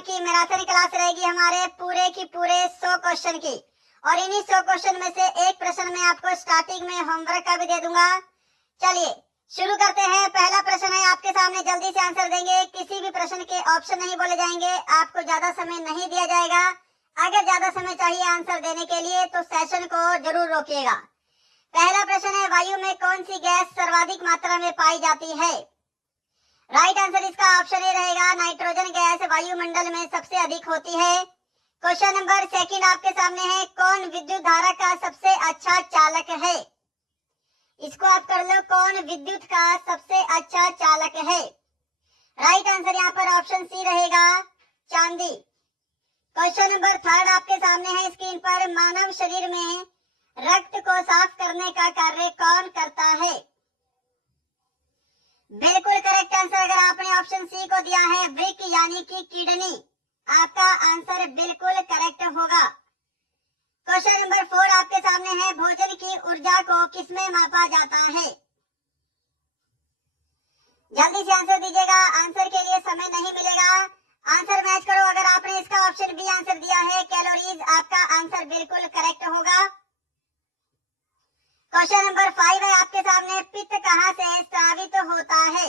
की marathon class रहेगी हमारे पूरे की पूरे 100 क्वेश्चन की, और इन्हीं 100 क्वेश्चन में से एक प्रश्न मैं आपको स्टार्टिंग में होमवर्क का भी दे दूंगा। चलिए शुरू करते हैं। पहला प्रश्न है आपके सामने, जल्दी से आंसर देंगे। किसी भी प्रश्न के ऑप्शन नहीं बोले जाएंगे, आपको ज्यादा समय नहीं दिया जाएगा। अगर ज्यादा समय चाहिए आंसर देने के लिए तो सेशन को जरूर रोकिएगा। पहला प्रश्न है, वायु में कौन सी गैस सर्वाधिक मात्रा में पाई जाती है? राइट आंसर इसका ऑप्शन ए रहेगा, नाइट्रोजन गैस वायुमंडल में सबसे अधिक होती है। क्वेश्चन नंबर सेकंड आपके सामने है, कौन विद्युत धारा का सबसे अच्छा चालक है? इसको आप कर लो, कौन विद्युत का सबसे अच्छा चालक है? राइट आंसर यहाँ पर ऑप्शन सी रहेगा, चांदी। क्वेश्चन नंबर थर्ड आपके सामने है स्क्रीन पर, मानव शरीर में रक्त को साफ करने का कार्य कौन करता है? बिल्कुल करेक्ट आंसर अगर आपने ऑप्शन सी को दिया है, वृक यानी कि किडनी। आपका आंसर बिल्कुल करेक्ट होगा। क्वेश्चन नंबर 4 आपके सामने है, भोजन की ऊर्जा को किसमें मापा जाता है? जल्दी से आंसर दीजिएगा, आंसर के लिए समय नहीं मिलेगा। आंसर मैच करो। अगर आपने इसका ऑप्शन बी आंसर दिया है, कैलोरीज, आपका आंसर बिल्कुल करेक्ट होगा। क्वेश्चन नंबर 5 है आपके सामने, पित्त कहां से स्रावित होता है?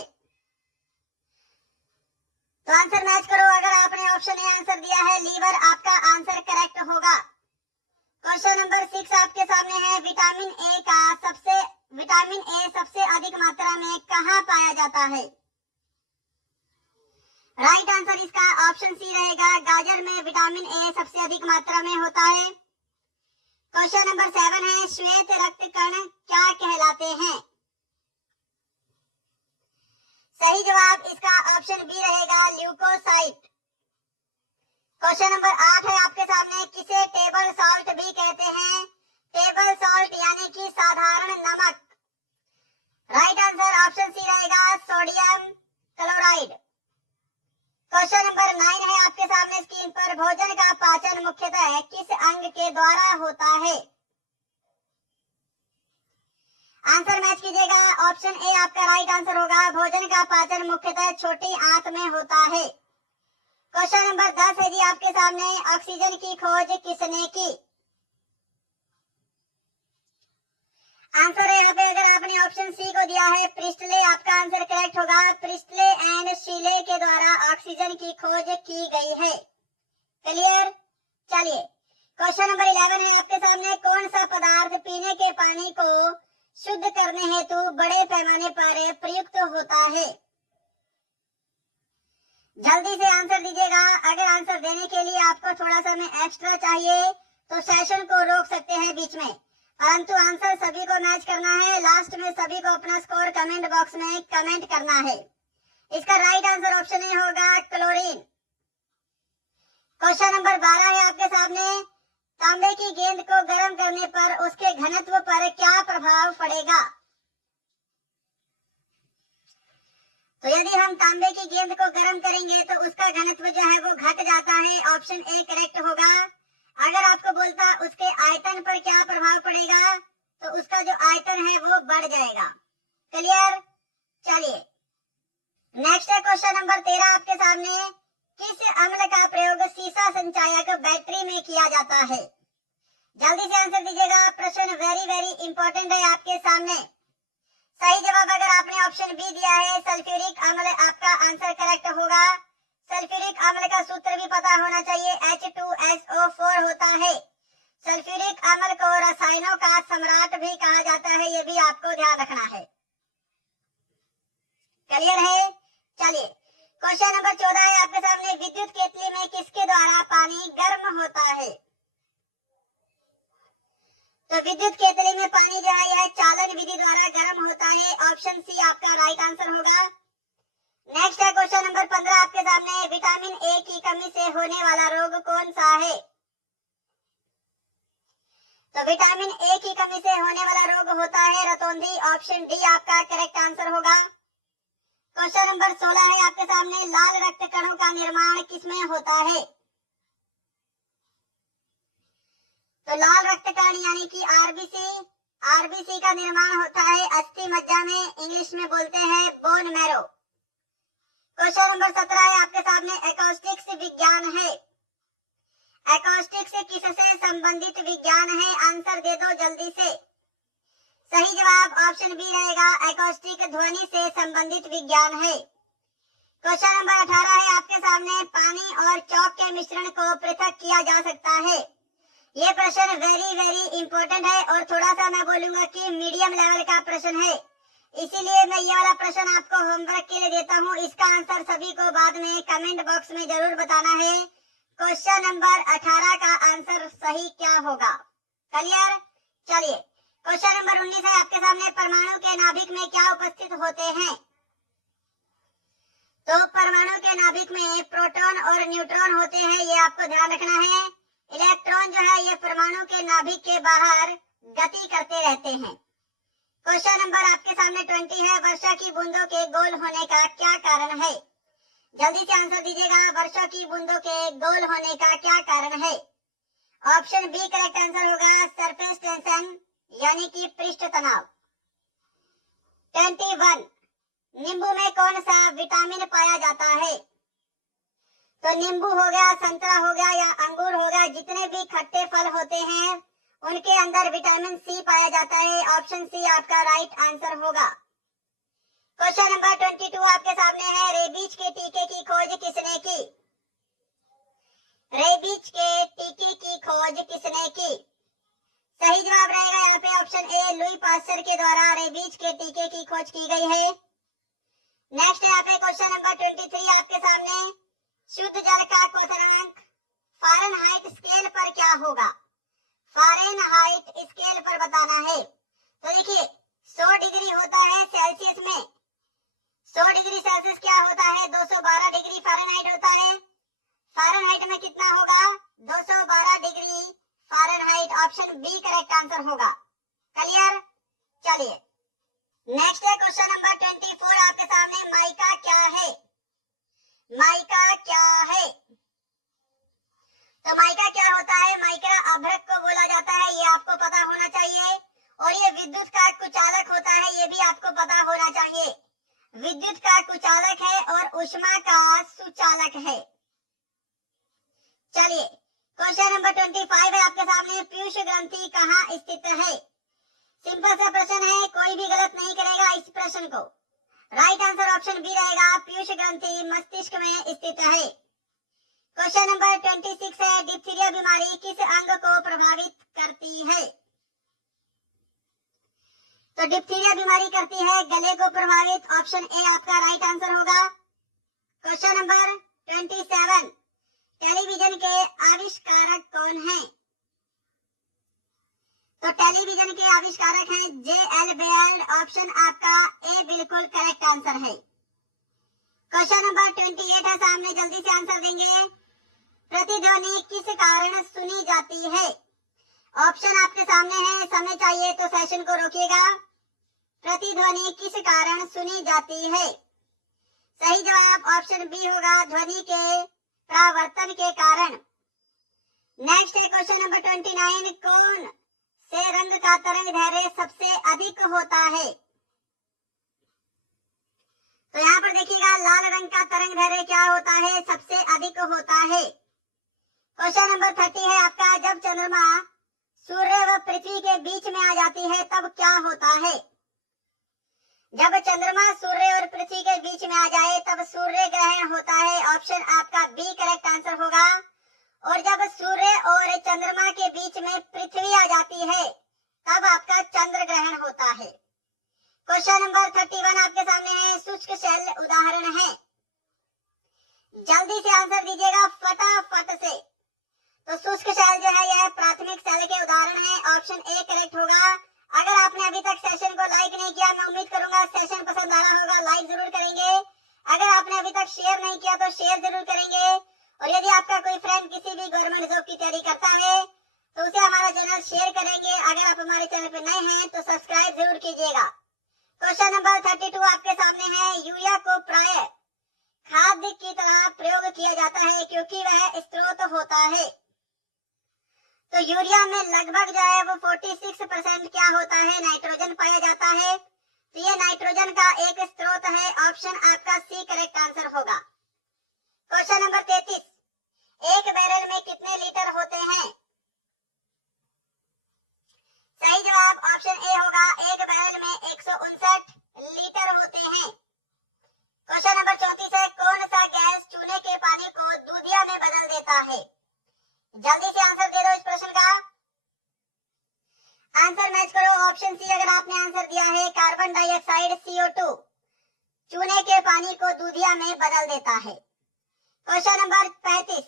तो आंसर मैच करो। अगर आपने ऑप्शन ए आंसर दिया है, लीवर, आपका आंसर करेक्ट होगा। क्वेश्चन नंबर 6 आपके सामने है, विटामिन ए सबसे अधिक मात्रा में कहां पाया जाता है? राइट आंसर इसका ऑप्शन सी रहेगा, गाजर में विटामिन ए सबसे अधिक मात्रा में होता है। क्वेश्चन नंबर 7 है, श्वेत रक्त कण क्या कहलाते हैं? सही जवाब इसका ऑप्शन बी रहेगा, ल्यूकोसाइट। क्वेश्चन नंबर 8 है आपके सामने, किसे टेबल सॉल्ट भी कहते हैं? टेबल सॉल्ट यानी कि साधारण नमक। राइट आंसर ऑप्शन सी रहेगा, सोडियम क्लोराइड। क्वेश्चन नंबर 9 है आपके सामने स्क्रीन पर, भोजन का पाचन मुख्यतः किस अंग के द्वारा होता है? आंसर मैच कीजिएगा। ऑप्शन ए आपका राइट आंसर होगा, भोजन का पाचन मुख्यतः छोटी आंत में होता है। क्वेश्चन नंबर 10 है जी आपके सामने, ऑक्सीजन की खोज किसने की? आंसर है यहाँ पे, अगर आपने ऑप्शन सी को दिया है, प्रिस्टले, आपका आंसर करेक्ट होगा। प्रिस्टले एंड शीले के द्वारा ऑक्सीजन की खोज की गई है। क्लियर? चलिए क्वेश्चन नंबर 11 है आपके सामने, कौन सा पदार्थ पीने के पानी को शुद्ध करने हेतु बड़े पैमाने पर प्रयुक्त होता है? जल्दी से आंसर दीजिएगा। अगर आंसर देने के लिए आपको थोड़ा समय एक्स्ट्रा चाहिए तो सेशन को रोक सकते हैं बीच में, परंतु आंसर सभी को मैच करना है। लास्ट में सभी को अपना स्कोर कमेंट बॉक्स में कमेंट करना है। इसका राइट आंसर ऑप्शन ए होगा, क्लोरीन। क्वेश्चन नंबर 12 है आपके सामने, तांबे की गेंद को गर्म करने पर उसके घनत्व पर क्या प्रभाव पड़ेगा? तो यदि हम तांबे की गेंद को गर्म करेंगे तो उसका घनत्व जो है वो घट जाता है। ऑप्शन ए करेक्ट होगा। अगर आपको बोलता उसके आयतन पर क्या प्रभाव पड़ेगा, तो उसका जो आयतन है वो बढ़ जाएगा। क्लियर? चलिए नेक्स्ट है क्वेश्चन नंबर 13 आपके सामने, किस अम्ल का प्रयोग सीसा संचायक बैटरी में किया जाता है? जल्दी से आंसर दीजिएगा, प्रश्न वेरी वेरी इंपॉर्टेंट है आपके सामने। सही जवाब अगर आपने ऑप्शन बी दिया है, सल्फ्यूरिक अम्ल, आपका आंसर करेक्ट होगा। सल्फ्यूरिक अम्ल का सूत्र भी पता होना चाहिए, H2SO4 होता है। सल्फ्यूरिक अम्ल को रसायनों का सम्राट भी कहा जाता है, ये भी आपको ध्यान रखना है। क्लियर है? चलिए क्वेश्चन नंबर 14 है आपके सामने, विद्युत केतली में किसके द्वारा पानी गर्म होता है? तो विद्युत केतली में पानी जो है यह चालन विधि द्वारा गर्म होता है। ऑप्शन सी आपका राइट आंसर होगा। नेक्स्ट है क्वेश्चन नंबर 15 आपके सामने, विटामिन ए की कमी से होने वाला रोग कौन सा है? तो विटामिन ए की कमी से होने वाला रोग होता है रतौंधी। ऑप्शन डी आपका करेक्ट आंसर होगा। क्वेश्चन नंबर 16 है आपके सामने, लाल रक्त कणों का निर्माण किसमें होता है? तो लाल रक्त कण यानी कि आरबीसी का निर्माण होता है अस्थि मज्जा में, इंग्लिश में बोलते हैं बोन मैरो। क्वेश्चन नंबर 17 है आपके सामने, एकॉस्टिक्स विज्ञान है। एकॉस्टिक्स किससे संबंधित विज्ञान है? आंसर दे दो जल्दी से। सही जवाब ऑप्शन बी रहेगा, एकॉस्टिक ध्वनि से संबंधित विज्ञान है। क्वेश्चन नंबर 18 है आपके सामने, पानी और चौक के मिश्रण को पृथक किया जा सकता है। ये प्रश्न वेरी इंपॉर्टेंट है और थोड़ा सा मैं बोलूंगा कि मीडियम लेवल का प्रश्न है, इसीलिए मैं ये वाला प्रश्न आपको होमवर्क के लिए देता हूँ। इसका आंसर सभी को बाद में कमेंट बॉक्स में जरूर बताना है। क्वेश्चन नंबर 18 का आंसर सही क्या होगा? क्लियर? चलिए क्वेश्चन नंबर 19 है आपके सामने, परमाणु के नाभिक में क्या उपस्थित होते हैं? तो परमाणु के नाभिक में प्रोटॉन और न्यूट्रॉन होते हैं, ये आपको ध्यान रखना है। इलेक्ट्रॉन जो है ये परमाणु के नाभिक के बाहर गति करते रहते हैं। क्वेश्चन नंबर आपके सामने 20 है, वर्षा की बूंदों के गोल होने का क्या कारण है? जल्दी से आंसर दीजिएगा, वर्षा की बूंदों के गोल होने का क्या कारण है? ऑप्शन बी करेक्ट आंसर होगा, सरफेस टेंशन यानी कि पृष्ठ तनाव। 21, नींबू में कौन सा विटामिन पाया जाता है? तो नींबू हो गया, संतरा हो गया या अंगूर हो गया, जितने भी खट्टे फल होते हैं उनके अंदर विटामिन सी पाया जाता है। ऑप्शन सी आपका राइट आंसर होगा। क्वेश्चन नंबर 22 आपके सामने है, रेबीज के टीके की खोज किसने की? रेबीज के टीके की खोज किसने की? सही जवाब रहेगा यहाँ पे ऑप्शन ए, लुई पास्चर के द्वारा रेबीज के टीके की खोज की गई है। नेक्स्ट यहाँ पे क्वेश्चन नंबर 23 आपके सामने, शुद्ध जल का क्वथनांक फ़ारेनहाइट स्केल पर क्या होगा? फ़ारेनहाइट स्केल पर बताना है। तो देखिए 100 डिग्री होता है सेल्सियस में, 100 डिग्री सेल्सियस क्या होता है? 212 डिग्री फ़ारेनहाइट होता है। फ़ारेनहाइट में कितना होगा? 212 degree Fahrenheit. Option B correct answer होगा। क्लियर? चलिए नेक्स्ट है क्वेश्चन नंबर 24 आपके सामने, माइका क्या है? माइका क्या है? तो माइका क्या होता है? माइका अभ्रक को बोला जाता है, ये आपको पता होना चाहिए। और ये विद्युत का कुचालक होता है, ये भी आपको पता होना चाहिए। विद्युत का कुचालक है और ऊष्मा का सुचालक है। चलिए क्वेश्चन नंबर 25 है आपके सामने, पीयूष ग्रंथि कहाँ स्थित है? सिंपल सा प्रश्न है, कोई भी गलत नहीं करेगा इस प्रश्न को। राइट आंसर ऑप्शन बी रहेगा, पीयूष ग्रंथि मस्तिष्क में स्थित है। क्वेश्चन नंबर 26 है, डिप्थीरिया बीमारी किस अंग को प्रभावित करती है? तो डिप्थीरिया बीमारी करती है गले को प्रभावित। ऑप्शन ए आपका राइट आंसर होगा। क्वेश्चन नंबर 27, टेलीविजन के आविष्कारक कौन है? तो टेलीविजन के आविष्कारक हैं J.L. बेयल। ऑप्शन आपका ए बिल्कुल करेक्ट आंसर है। क्वेश्चन नंबर 28 है सामने, जल्दी से आंसर देंगे। प्रतिध्वनि किस कारण सुनी जाती है? ऑप्शन आपके सामने है, समय चाहिए तो सेशन को रोकिएगा। प्रतिध्वनि किस कारण सुनी जाती है? सही जवाब ऑप्शन बी होगा, ध्वनि के परावर्तन के कारण। नेक्स्ट है क्वेश्चन नंबर 29, कौन से रंग का तरंग दैर्घ्य सबसे अधिक होता है? तो यहाँ पर देखिएगा, लाल रंग का तरंग दैर्घ्य क्या होता है? सबसे अधिक होता है। क्वेश्चन नंबर 30 है आपका, जब चंद्रमा सूर्य व पृथ्वी के बीच में आ जाती है तब क्या होता है? जब चंद्रमा सूर्य और पृथ्वी के बीच में आ जाए तब सूर्य ग्रहण होता है। ऑप्शन आपका बी करेक्ट आंसर होगा। और जब सूर्य और चंद्रमा के बीच में पृथ्वी आ जाती है तब आपका चंद्र ग्रहण होता है। क्वेश्चन नंबर 31 आपके सामने है, शुष्क शेल उदाहरण है। जल्दी से आंसर दीजिएगा फटाफट से। तो शुष्क शेल जो है यह प्राथमिक शेल के उदाहरण है। ऑप्शन ए करेक्ट होगा। अगर आपने अभी तक सेशन को लाइक नहीं किया, मैं उम्मीद करूंगा सेशन पसंद आ रहा होगा, लाइक जरूर करेंगे। अगर आपने अभी तक शेयर नहीं किया तो शेयर जरूर करेंगे। और यदि आपका कोई फ्रेंड किसी भी गवर्नमेंट जॉब की तैयारी करता है तो उसे हमारा चैनल शेयर करेंगे। अगर आप हमारे चैनल पे नए हैं तो सब्सक्राइब जरूर कीजिएगा। क्वेश्चन नंबर 32 आपके सामने है, यूरिया को प्राय खाद्य की तरह प्रयोग किया जाता है क्योंकि वह स्रोत होता है। तो यूरिया में लगभग जो है वो 46% क्या होता है? नाइट्रोजन पाया जाता है। तो ये नाइट्रोजन का एक स्रोत है। ऑप्शन आपका सी करेक्ट आंसर होगा। क्वेश्चन नंबर 33, एक बैरल में कितने लीटर होते हैं? सही जवाब ऑप्शन ए होगा, एक बैरल में 159 लीटर होते हैं। क्वेश्चन नंबर 34 है, कौन सा गैस चूने के पानी को दूधिया में बदल देता है? जल्दी से आंसर दे दो इस प्रश्न का। आंसर मैच करो। ऑप्शन सी अगर आपने आंसर दिया है, कार्बन डाइऑक्साइड CO2 चूने के पानी को दूधिया में बदल देता है। Question number 35,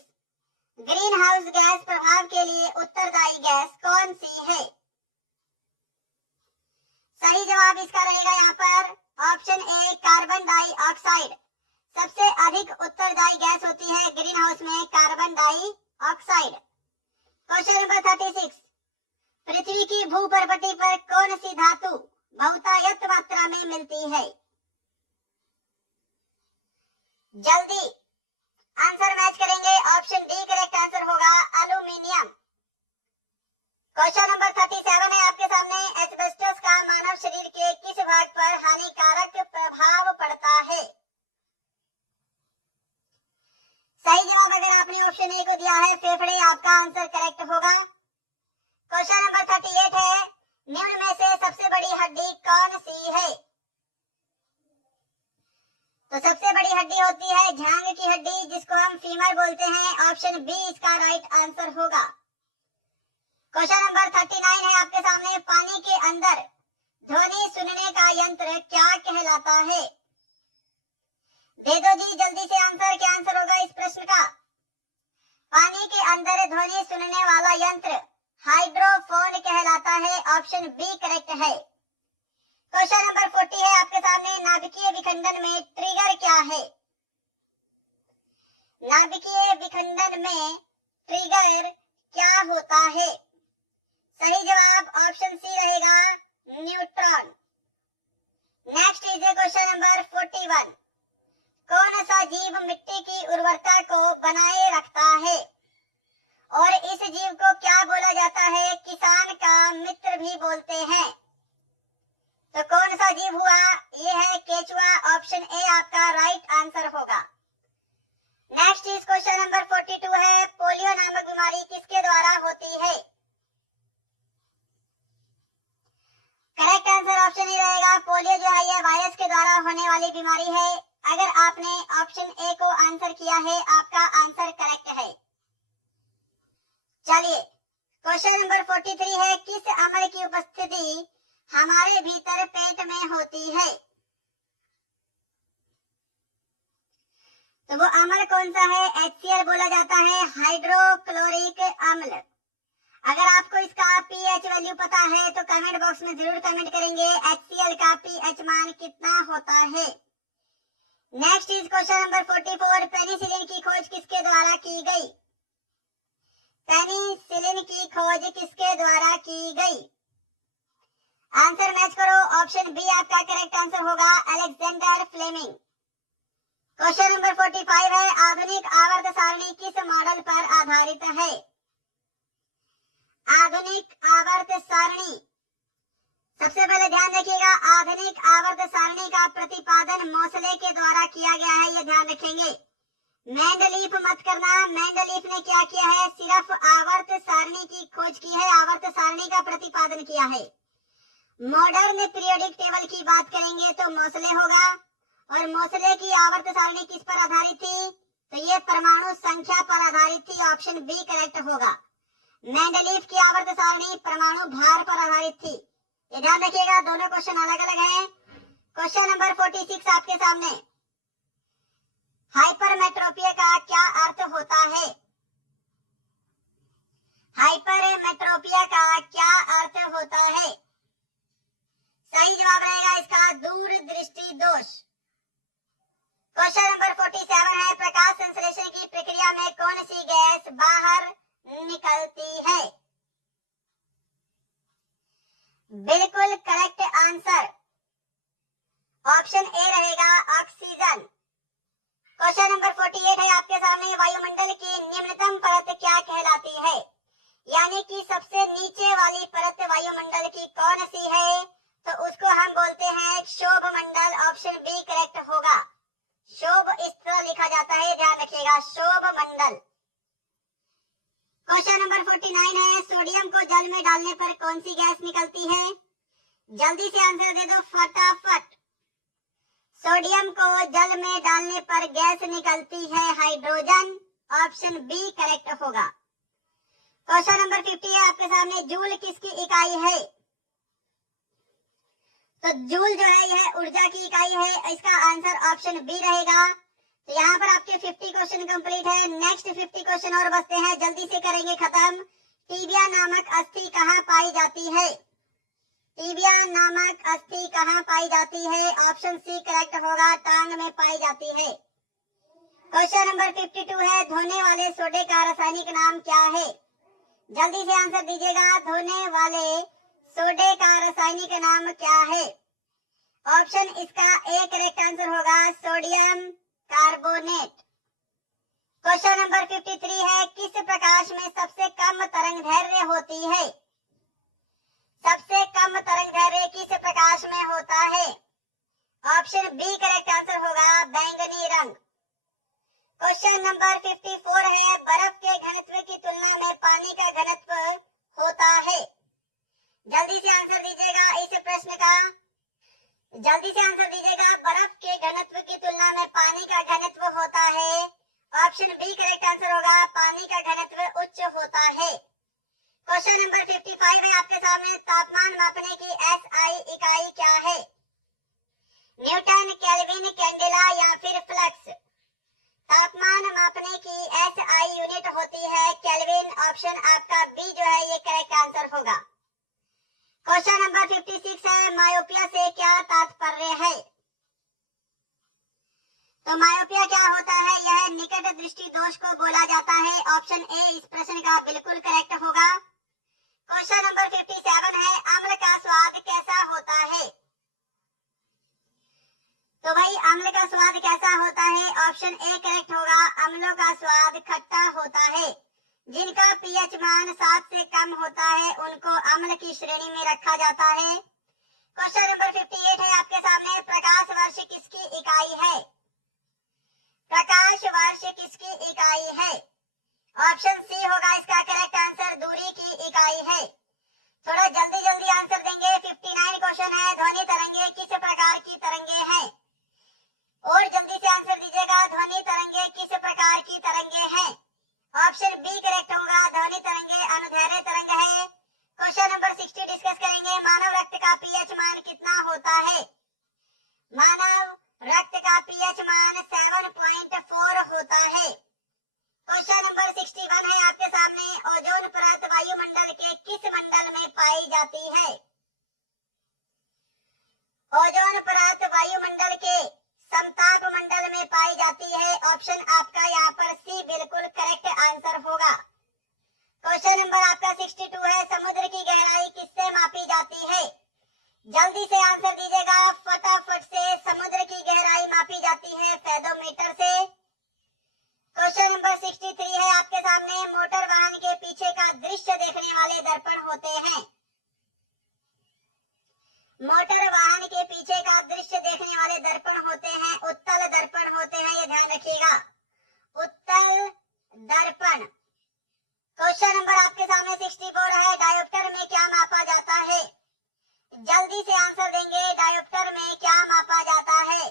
green house gas प्रभाव के लिए उत्तरदायी गैस कौन सी है? सही जवाब इसका रहेगा यहाँ पर ऑप्शन ए, कार्बन डाइऑक्साइड। सबसे अधिक उत्तरदायी गैस होती है ग्रीन हाउस में कार्बन डाइऑक्साइड। क्वेश्चन नंबर 36, पृथ्वी की भूपर्पटी पर कौन सी धातु बहुतायत मात्रा में मिलती है? जल्दी आंसर मैच करेंगे। ऑप्शन डी करेक्ट आंसर होगा, एल्यूमिनियम। क्वेश्चन नंबर 37 है आपके सामने, एस्बेस्टस का मानव शरीर के किस भाग पर हानिकारक प्रभाव पड़ता है? सही जवाब अगर आपने ऑप्शन ए को दिया है, फेफड़े, आपका आंसर करेक्ट होगा। क्वेश्चन नंबर 38 है, निम्न में से सबसे बड़ी हड्डी कौन सी है? तो सबसे बड़ी हड्डी होती है झांग की हड्डी, जिसको हम फीमर बोलते हैं। ऑप्शन बी इसका राइट आंसर होगा। क्वेश्चन नंबर 39 है आपके सामने, पानी के अंदर ध्वनि सुनने का यंत्र क्या कहलाता है? दे दो जी जल्दी से आंसर, क्या आंसर होगा इस प्रश्न का? पानी के अंदर ध्वनि सुनने वाला यंत्र हाइड्रोफोन कहलाता है। ऑप्शन बी करेक्ट है। क्वेश्चन नंबर 40 है आपके सामने, नाभिकीय विखंडन में ट्रिगर क्या है? नाभिकीय विखंडन में ट्रिगर क्या होता है? सही जवाब ऑप्शन सी रहेगा, neutron. Next is question number 41, कौन सा जीव मिट्टी की उर्वरता को बनाए रखता है? और इस जीव को क्या बोला जाता है? किसान का मित्र भी बोलते हैं। तो कौन सा जीव हुआ? ये है केचुआ। ऑप्शन ए आपका राइट आंसर होगा। नेक्स्ट इज क्वेश्चन नंबर 42 है, पोलियो नामक बीमारी किसके द्वारा होती है? करेक्ट आंसर ऑप्शन ए रहेगा, पोलियो जो है वायरस के द्वारा होने वाली बीमारी है। अगर आपने ऑप्शन ए को आंसर किया है, आपका आंसर करेक्ट है। चलिए क्वेश्चन नंबर 43 है, किस अम्ल की उपस्थिति हमारे भीतर पेट में होती है? तो वो अम्ल कौन सा है? HCl बोला जाता है, हाइड्रोक्लोरिक अम्ल। अगर आपको इसका pH वैल्यू पता है तो कमेंट बॉक्स में जरूर कमेंट करेंगे, HCl का pH मान कितना होता है। Next is question number 44, penicillin की खोज किसके द्वारा की गई? पेनिसिलिन की खोज किसके द्वारा की गई? आंसर मैच करो। ऑप्शन बी आपका करेक्ट आंसर होगा, अलेक्जेंडर फ्लेमिंग। क्वेश्चन नंबर 45 है, आधुनिक आवर्त सारणी किस मॉडल पर आधारित है? आधुनिक आवर्त सारणी, सबसे पहले ध्यान रखिएगा, आधुनिक आवर्त सारणी का प्रतिपादन मोसले के द्वारा किया गया है, ये ध्यान रखेंगे। मेंडलीफ मत करना। मेंडलीफ ने क्या किया है? सिर्फ आवर्त सारणी की खोज की है, आवर्त सारणी का प्रतिपादन किया है। मॉडर्न पीरियोडिक टेबल की बात करेंगे तो मोसले होगा, और मोसले की आवर्त सारणी किस पर आधारित थी? तो ये परमाणु संख्या पर आधारित थी। ऑप्शन बी करेक्ट होगा। मेंडलीफ की आवर्त सारणी परमाणु भार पर आधारित थी। ये ध्यान रखिएगा, दोनों क्वेश्चन अलग अलग हैं। क्वेश्चन नंबर 46 आपके सामने, हाइपरमेट्रोपिया का क्या अर्थ होता है? हाइपरमेट्रोपिया का क्या अर्थ होता है? सही जवाब रहेगा इसका, दूरदृष्टि दोष। क्वेश्चन नंबर 47 है, प्रकाश संश्लेषण की प्रक्रिया में कौन सी गैस बाहर निकलती है? बिल्कुल करेक्ट आंसर ऑप्शन ए रहेगा, ऑक्सीजन। क्वेश्चन नंबर 48 है आपके सामने, वायुमंडल की निम्नतम परत क्या कहलाती है? यानी कि सबसे नीचे वाली परत वायुमंडल की कौन सी है? तो उसको हम बोलते हैं क्वेश्चन नंबर 49 है, सोडियम को जल में डालने पर कौन सी गैस निकलती है? जल्दी से आंसर दे दो फटाफट। सोडियम को जल में डालने पर गैस निकलती है हाइड्रोजन। ऑप्शन बी करेक्ट होगा। क्वेश्चन नंबर 50 है आपके सामने, जूल किसकी इकाई है? तो जूल जो है यह ऊर्जा की इकाई है। इसका आंसर ऑप्शन बी रहेगा। तो यहाँ पर आपके 50 क्वेश्चन कंप्लीट है। नेक्स्ट 50 क्वेश्चन और बचते हैं, जल्दी से करेंगे खत्म। टीबिया नामक अस्थि कहाँ पाई जाती है? टीबिया नामक अस्थि कहाँ पाई जाती है? ऑप्शन सी करेक्ट होगा, टांग में पाई जाती है। क्वेश्चन नंबर 52 है, धोने वाले सोडे का रासायनिक नाम क्या है? जल्दी से आंसर दीजिएगा, धोने वाले सोडे का रासायनिक नाम क्या है? ऑप्शन इसका ए करेक्ट आंसर होगा, सोडियम कार्बोनेट। क्वेश्चन नंबर 53 है, किस प्रकाश में सबसे कम तरंगदैर्घ्य होती है? सबसे कम तरंगदैर्घ्य किस प्रकाश में होता है? ऑप्शन बी करेक्ट आंसर होगा, बैंगनी रंग। क्वेश्चन नंबर 54 है, बर्फ के घनत्व की तुलना में पानी का घनत्व होता है? जल्दी से आंसर दीजिएगा इस प्रश्न का। जल्दी से आंसर दीजिएगा, बर्फ के घनत्व की तुलना में पानी का घनत्व होता है। ऑप्शन बी करेक्ट आंसर होगा, पानी का घनत्व उच्च होता है। क्वेश्चन नंबर 55 है आपके सामने, तापमान मापने की एसआई इकाई क्या है? न्यूटन, केल्विन, कैंडेला या फिर फ्लक्स? तापमान मापने की एसआई यूनिट होती है केल्विन। ऑप्शन आपका बी जो है ये करेक्ट आंसर होगा। क्वेश्चन नंबर 56 है, मायोपिया से क्या तात्पर्य है? तो मायोपिया क्या होता है? यह निकट दृष्टि दोष को बोला जाता है। ऑप्शन ए इस प्रश्न का बिल्कुल करेक्ट होगा। क्वेश्चन नंबर 57 है, अम्ल का स्वाद कैसा होता है? तो भाई अम्ल का स्वाद कैसा होता है? ऑप्शन ए करेक्ट होगा, अम्लों का स्वाद खट्टा होता है। जिनका पीएच मान 7 से कम होता है उनको अम्ल की श्रेणी में रखा जाता है। क्वेश्चन नंबर 58 है आपके सामने, प्रकाश वर्ष किसकी इकाई है? प्रकाश वर्ष किसकी इकाई है? ऑप्शन सी होगा इसका करेक्ट आंसर, दूरी की इकाई है। थोड़ा जल्दी जल्दी आंसर देंगे। 59 क्वेश्चन है, ध्वनि तरंगे किस प्रकार की तरंगे हैं? और जल्दी से आंसर दीजिएगा, ध्वनि तरंगे किस प्रकार की तरंगे हैं? ऑप्शन बी करेक्ट होगा, ध्वनि तरंगे अनुदैर्घ्य तरंग है। क्वेश्चन नंबर 60 डिस्कस करेंगे, मानव रक्त का पीएच मान कितना होता है? मानव रक्त का पीएच मान 7.4 होता है। क्वेश्चन नंबर 61 है आपके सामने, ओजोन परत वायुमंडल के किस मंडल में पाई जाती है? ओजोन परत वायुमंडल के समताप मंडल में पाई जाती है। ऑप्शन आपका यहाँ पर सी बिल्कुल करेक्ट आंसर होगा। क्वेश्चन नंबर आपका 62 है, समुद्र की गहराई किससे मापी जाती है? जल्दी से आंसर दीजिएगा फटाफट से। समुद्र की गहराई मापी जाती है फेदोमीटर से। क्वेश्चन नंबर 63 है आपके सामने, मोटर वाहन के पीछे का दृश्य देखने वाले दर्पण होते हैं? मोटर वाहन के पीछे का दृश्य देखने वाले दर्पण होते हैं, उत्तल दर्पण होते हैं, ये ध्यान रखिएगा, उत्तल दर्पण। क्वेश्चन नंबर आपके सामने 64 है, डायोप्टर में क्या मापा जाता है? जल्दी से आंसर देंगे, डायोप्टर में क्या मापा जाता है?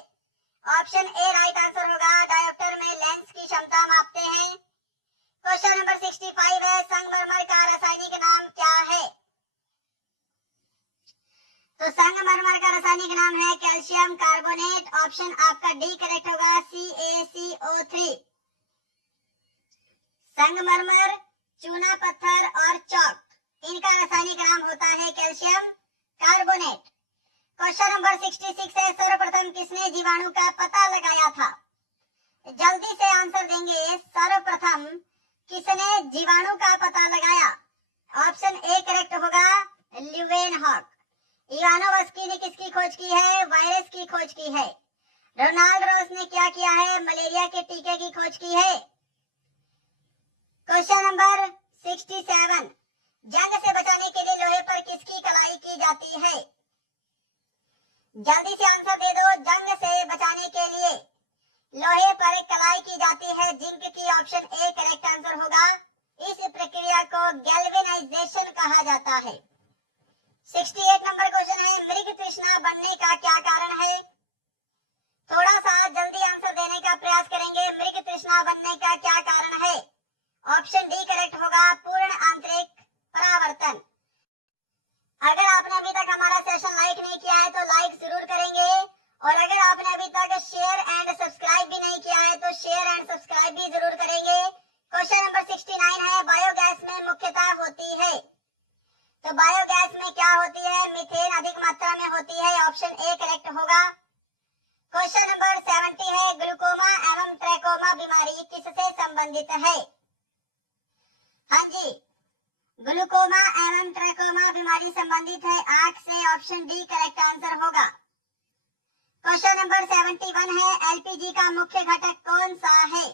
ऑप्शन ए राइट आंसर होगा, डायोप्टर में लेंस की क्षमता मापते हैं। क्वेश्चन नंबर 65 है, संगमरमर का रासायनिक नाम क्या है? तो संगमरमर का रासायनिक नाम है कैल्शियम कार्बोनेट। ऑप्शन आपका डी करेक्ट होगा, CaCO3। संगमरमर, चूना पत्थर और चौक, इनका रासायनिक नाम होता है कैल्शियम कार्बोनेट। क्वेश्चन नंबर 66 है, सर्वप्रथम किसने जीवाणु का पता लगाया था? जल्दी से आंसर देंगे, सर्वप्रथम किसने जीवाणु का पता लगाया? ऑप्शन ए करेक्ट होगा, ल्यूवेनहॉक। इवानोव्स्की ने किसकी खोज की है? वायरस की खोज की है। रोनाल्ड रोस ने क्या किया है? मलेरिया के टीके की खोज की है। क्वेश्चन नंबर 67, जंग से बचाने के लिए लोहे पर किसकी कलाई की जाती है? जल्दी से आंसर दे दो, जंग से बचाने के लिए लोहे पर कलाई की जाती है जिंक की। ऑप्शन ए करेक्ट आंसर होगा। इस प्रक्रिया किया जाता है। 68 नंबर क्वेश्चन है, मृग तृष्णा बढ़ने का क्या कारण है? थोड़ा सा जल्दी आंसर देने का प्रयास करेंगे। मृग तृष्णा बनने का क्या कारण है? ऑप्शन डी करेक्ट होगा, पूर्ण आंतरिक परावर्तन। अगर आपने अभी तक हमारा सेशन लाइक नहीं किया है तो लाइक जरूर करेंगे, और अगर आपने अभी तक शेयर एंड सब्सक्राइब भी नहीं किया है तो शेयर एंड सब्सक्राइब भी जरूर करेंगे। क्वेश्चन नंबर 69 है, बायोगैस में मुख्यतः होती है। तो बायोगैस में क्या होती है? मीथेन अधिक मात्रा में होती है। ऑप्शन ए करेक्ट होगा। क्वेश्चन नंबर 70 है, ग्लूकोमा एवं ट्रैकोमा बीमारी किससे संबंधित है? हाँ जी, ग्लूकोमा एवं ट्रैकोमा बीमारी संबंधित है आंख से। ऑप्शन डी करेक्ट आंसर होगा। क्वेश्चन नंबर 71 है, एलपीजी का मुख्य घटक कौन सा है?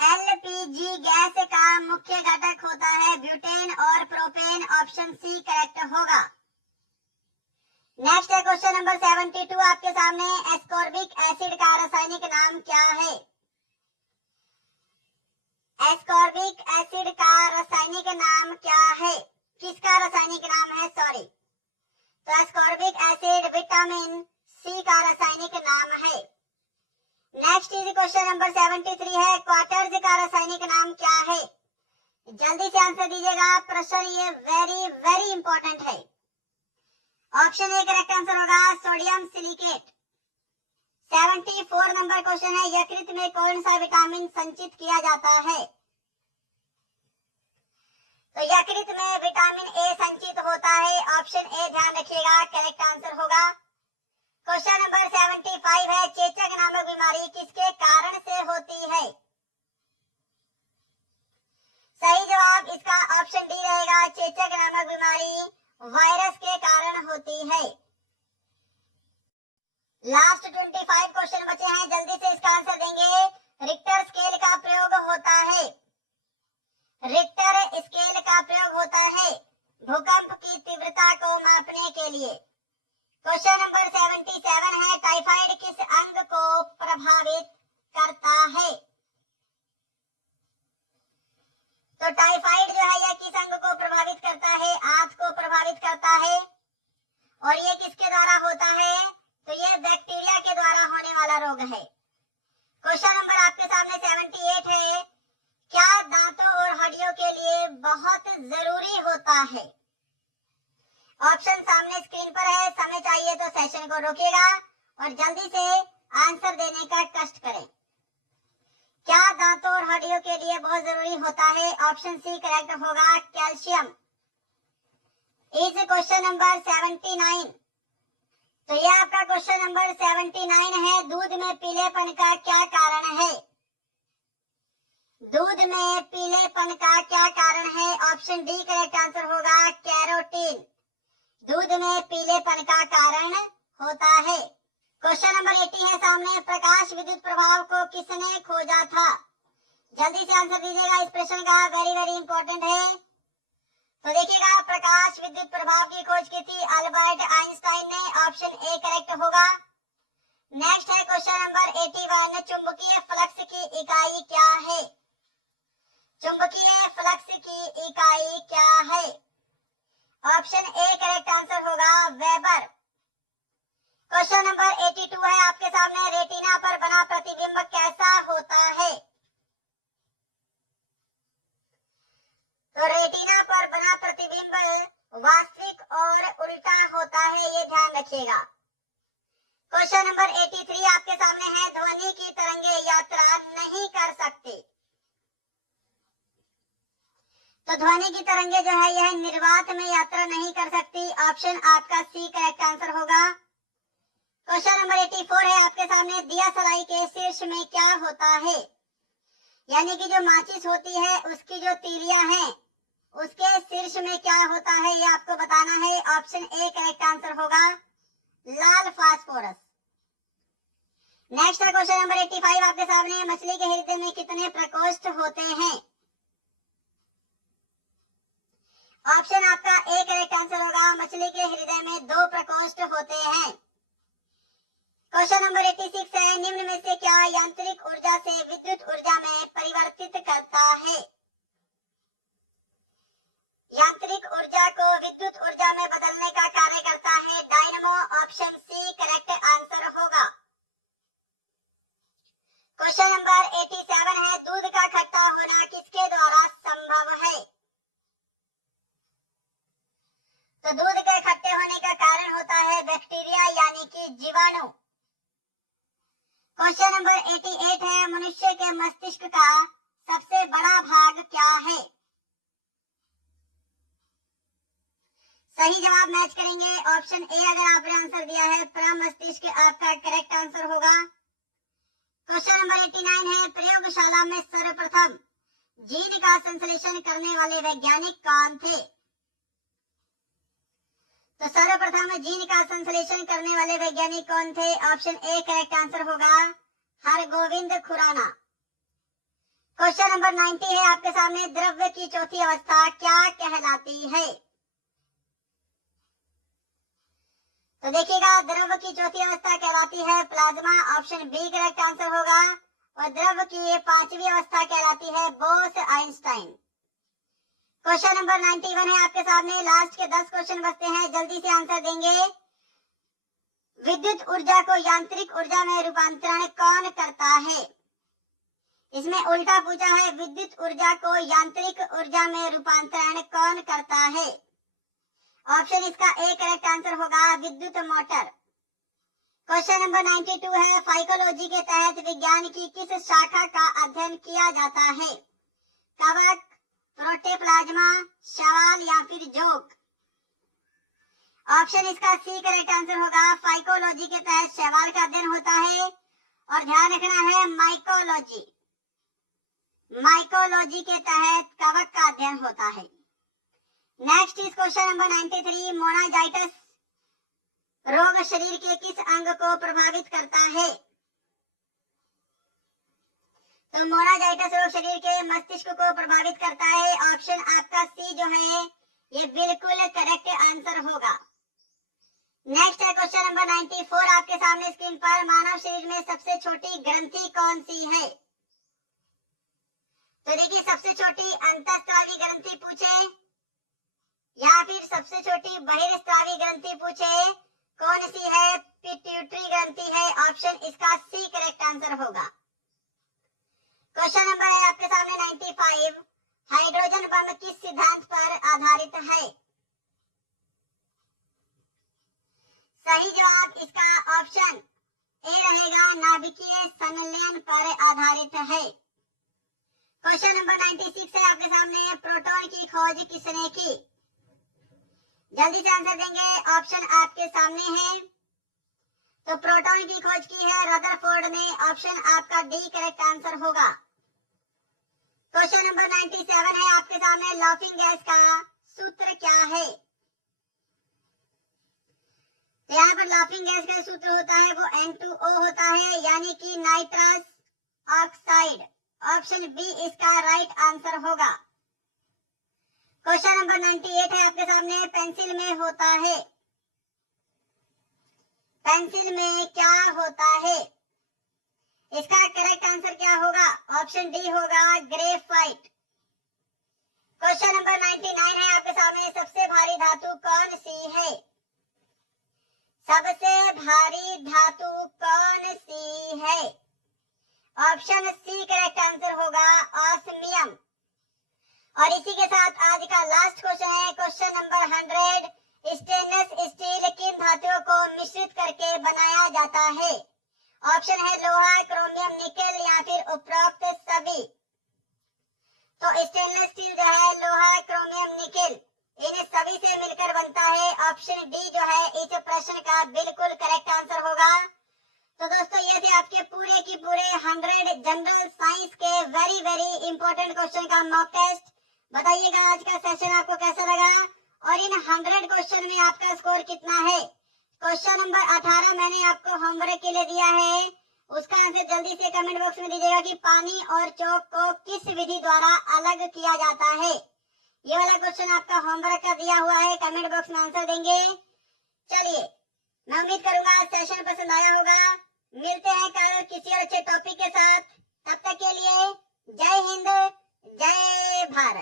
एलपीजी गैस का मुख्य घटक होता है ब्यूटेन और प्रोपेन। ऑप्शन सी करेक्ट होगा। नेक्स्ट है क्वेश्चन नंबर 72 आपके सामने, एस्कॉर्बिक एसिड का रासायनिक नाम क्या है? एस्कॉर्बिक एसिड का रासायनिक नाम क्या है? किसका रासायनिक नाम है? सॉरी, तो एस्कॉर्बिक एसिड विटामिन सी का रासायनिक नाम है। नेक्स्ट इज क्वेश्चन नंबर 73 है, क्वार्टर्स का रासायनिक नाम क्या है? जल्दी से आंसर दीजिएगा, प्रश्न ये वेरी वेरी इंपॉर्टेंट है। ऑप्शन ए करेक्ट आंसर होगा, सोडियम सिलिकेट। 74 नंबर क्वेश्चन है, यकृत में कौन सा विटामिन संचित किया जाता है? तो यकृत में विटामिन ए संचित होता है। ऑप्शन ए ध्यान रखिएगा, करेक्ट आंसर होगा। क्वेश्चन नंबर 75 है, चेचक नामक बीमारी किसके कारण से होती है? सही जवाब इसका ऑप्शन डी रहेगा, चेचक नामक बीमारी वायरस के कारण होती है। लास्ट 25 क्वेश्चन बचे हैं, जल्दी से इसका आंसर देंगे। रिक्टर स्केल का प्रयोग होता है। रिक्टर स्केल का प्रयोग होता है भूकंप की तीव्रता को मापने के लिए। क्वेश्चन नंबर 77 है, टाइफाइड किस अंग को प्रभावित करता है? तो टाइफाइड जो है यह किस अंग को प्रभावित करता है? आंत को प्रभावित करता है। और ये किसके द्वारा होता है? तो ये बैक्टीरिया के द्वारा होने वाला रोग है। क्वेश्चन नंबर आपके सामने 78 है, क्या दांतों और हड्डियों के लिए बहुत जरूरी होता है? ऑप्शन सामने स्क्रीन पर है, समय चाहिए तो सेशन को रोकिएगा और जल्दी से आंसर देने का कष्ट करें। क्या दांतों और हड्डियों के लिए बहुत जरूरी होता है? ऑप्शन सी करेक्ट होगा, कैल्शियम। Is question number 79। तो यह आपका क्वेश्चन नंबर 79 है, दूध में पीलेपन का क्या कारण है? दूध में पीलेपन का क्या कारण है? ऑप्शन डी करेक्ट आंसर होगा, कैरोटीन। दूध में पीलेपन का कारण होता है। क्वेश्चन नंबर 80 है सामने, प्रकाश विद्युत प्रभाव को किसने खोजा था? जल्दी से आंसर दीजिएगा, इस प्रश्न का वेरी वेरी इंपॉर्टेंट है। तो देखिएगा, प्रकाश विद्युत प्रभाव की खोज की थी अल्बर्ट आइंस्टाइन ने। ऑप्शन ए करेक्ट होगा। नेक्स्ट है क्वेश्चन नंबर 81, चुंबकीय फ्लक्स की इकाई क्या है? चुंबकीय फ्लक्स की इकाई क्या है? ऑप्शन ए करेक्ट आंसर होगा, वेबर। क्वेश्चन नंबर 82 है आपके सामने, रेटिना पर बना प्रतिबिंब कैसा होता है? तो रेटिना पर बना प्रतिबिंब वास्तविक और उल्टा होता है, ये ध्यान रखिएगा। क्वेश्चन नंबर 83 आपके सामने है, ध्वनि की तरंगे यात्रा नहीं कर सकती। तो ध्वनि की तरंगे जो है यह निर्वात में यात्रा नहीं कर सकती। ऑप्शन आपका सी करेक्ट आंसर होगा। क्वेश्चन नंबर 84 है आपके सामने, दिया सलाई के शीर्ष में क्या होता है? यानी कि जो माचिस होती है उसकी जो तीलियां हैं उसके शीर्ष में क्या होता है, ये आपको बताना है। ऑप्शन ए करेक्ट आंसर होगा, लाल फास्फोरस। नेक्स्ट है क्वेश्चन नंबर 85 आपके सामने, मछली के हृदय में कितने प्रकोष्ठ होते हैं? ऑप्शन आपका ए करेक्ट आंसर होगा, मछली के हृदय में 2 प्रकोष्ठ होते हैं। क्वेश्चन नंबर 86 है, निम्न में से क्या यांत्रिक ऊर्जा से विद्युत ऊर्जा में परिवर्तित करता है? मस्तिष्क का सबसे बड़ा भाग क्या है? सही जवाब मैच करेंगे ऑप्शन ए। अगर आपने आंसर दिया है प्रमस्तिष्क, आपका करेक्ट आंसर होगा। क्वेश्चन नंबर 89 है, प्रयोगशाला में सर्वप्रथम जीन का संश्लेषण करने वाले वैज्ञानिक कौन थे? तो सर्वप्रथम जीन का संश्लेषण करने वाले वैज्ञानिक कौन थे? ऑप्शन ए करेक्ट आंसर होगा, हरगोविंद खुराना। क्वेश्चन नंबर 90 है आपके सामने, द्रव्य की चौथी अवस्था क्या कहलाती है? तो देखिएगा, द्रव्य की चौथी अवस्था कहलाती है plasma, option B correct answer होगा। और द्रव्य की पांचवी अवस्था कहलाती है बोस-आइंस्टाइन। क्वेश्चन नंबर 91 है आपके सामने, लास्ट के 10 क्वेश्चन बचते हैं, जल्दी से आंसर देंगे। विद्युत ऊर्जा को यांत्रिक ऊर्जा में रूपांतरण कौन करता है? इसमें उल्टा पूछा है, विद्युत ऊर्जा को यांत्रिक ऊर्जा में रूपांतरण कौन करता है? ऑप्शन इसका ए करेक्ट आंसर होगा, विद्युत मोटर। क्वेश्चन नंबर 92 है, फाइकोलॉजी के तहत विज्ञान की किस शाखा का अध्ययन किया जाता है? कवक, प्रोटोप्लाज्मा, सवाल या फिर जोक? ऑप्शन इसका सी करेक्ट आंसर होगा, फाइकोलॉजी के तहत सवाल का अध्ययन होता है। और ध्यान रखना है माइकोलॉजी, माइकोलॉजी के तहत कवक का अध्ययन होता है। नेक्स्ट इज क्वेश्चन नंबर 93, मोनाजाइटिस रोग शरीर के किस अंग को प्रभावित करता है? तो मोनाजाइटिस रोग शरीर के मस्तिष्क को प्रभावित करता है। ऑप्शन आपका सी जो है ये बिल्कुल करेक्ट आंसर होगा। नेक्स्ट है क्वेश्चन नंबर 94 आपके सामने स्क्रीन पर, मानव शरीर में सबसे छोटी ग्रंथि कौन सी है? तो देखिए, सबसे छोटी अंतःस्रावी ग्रंथि पूछे या फिर सबसे छोटी बहिर्स्रावी ग्रंथि पूछे, कौन सी है? पिट्यूटरी ग्रंथि है, ऑप्शन इसका सी करेक्ट आंसर होगा। क्वेश्चन नंबर है आपके सामने 95, हाइड्रोजन बम किस सिद्धांत पर आधारित है? सही जवाब इसका ऑप्शन ए रहेगा, नाभिकीय संलयन पर आधारित है। क्वेश्चन नंबर 96 है आपके सामने, प्रोटॉन की खोज किसने की? जल्दी से आंसर देंगे, ऑप्शन आपके सामने है। तो प्रोटॉन की खोज की है रदरफोर्ड ने, ऑप्शन आपका डी करेक्ट आंसर होगा। क्वेश्चन नंबर 97 है आपके सामने, लाफिंग गैस का सूत्र क्या है? तो यहाँ पर लाफिंग गैस का सूत्र होता है वो N2O होता है, यानी कि नाइट्रस ऑक्साइड। ऑप्शन बी इसका राइट आंसर होगा। क्वेश्चन नंबर 98 है आपके सामने, पेंसिल में होता है, पेंसिल में क्या होता है? इसका करेक्ट आंसर क्या होगा? ऑप्शन डी होगा, ग्रेफाइट। क्वेश्चन नंबर 99 है आपके सामने, सबसे भारी धातु कौन सी है? सबसे भारी धातु कौन सी है? ऑप्शन सी करेक्ट आंसर होगा, ऑस्मियम। और इसी के साथ आज का लास्ट क्वेश्चन है क्वेश्चन नंबर 100, स्टेनलेस स्टील किन धातुओं को मिश्रित करके बनाया जाता है? ऑप्शन है लोहा, क्रोमियम, निकेल या फिर उपरोक्त सभी। तो स्टेनलेस स्टील जो है लोहा, क्रोमियम, निकेल, इन सभी से मिलकर बनता है। ऑप्शन डी जो है इस प्रश्न का बिल्कुल करेक्ट आंसर होगा। तो दोस्तों, ये थे आपके पूरे की पूरे 100 जनरल साइंस के वेरी वेरी इंपॉर्टेंट क्वेश्चन का मॉक टेस्ट। बताइएगा आज का सेशन आपको कैसा लगा और इन 100 क्वेश्चन में आपका स्कोर कितना है? क्वेश्चन नंबर 18 मैंने आपको होमवर्क के लिए दिया है, उसका आंसर जल्दी से कमेंट बॉक्स में दीजिएगा कि पानी और चौक को किस विधि द्वारा अलग किया जाता है। ये वाला क्वेश्चन आपका होमवर्क का दिया हुआ है, कमेंट बॉक्स में आंसर देंगे। चलिए, मैं उम्मीद करूंगा सेशन पसंद आया होगा। मिलते हैं कल किसी और अच्छे टॉपिक के साथ, तब तक के लिए जय हिंद, जय भारत।